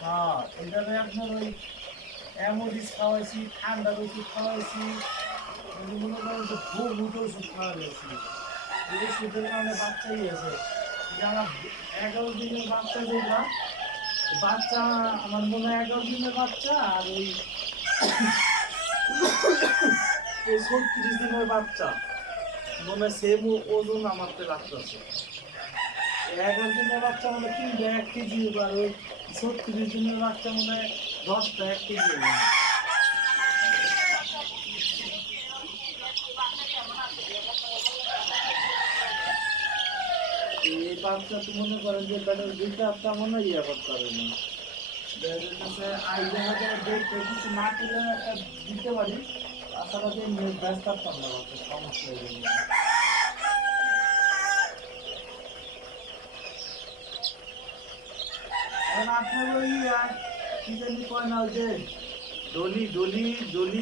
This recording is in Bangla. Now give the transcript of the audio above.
হ্যাঁ এটাতে আপনার ওই অ্যামোডিস খাওয়াইছি ঠান্ডার ওষুধ খাওয়াইছি মনে করেন যে খুব উঠে ওষুধ খাওয়াইছি। এই ওষুধের কারণে বাচ্চাই আছে। যে এগারো দিনের বাচ্চা যেটা বাচ্চা আমার মনে হয় এগারো দিনের বাচ্চা, আর ওই এই ছত্রিশ দিনের বাচ্চা। মনে হয় সেম ওজন আমার তো লাগতেছে। এগারো দিনের বাচ্চা মনে হয় এক কেজি আর ওই ছত্রিশ দিনের বাচ্চা মনে হয় দশটা এক কেজি এই বাচ্চা তো মনে করেন যে তাদের দুইটা একটা মনে হয় ইয়ে করতে পারে না কিছু না পেলে একটা দিতে পারি তাছাড়া যে ব্যস্ত থাকতাম না সমস্যা হয়ে যাবে। এখন আপনার ওই কি জানি কয় না ওই যে? ডলি ডলি ডলি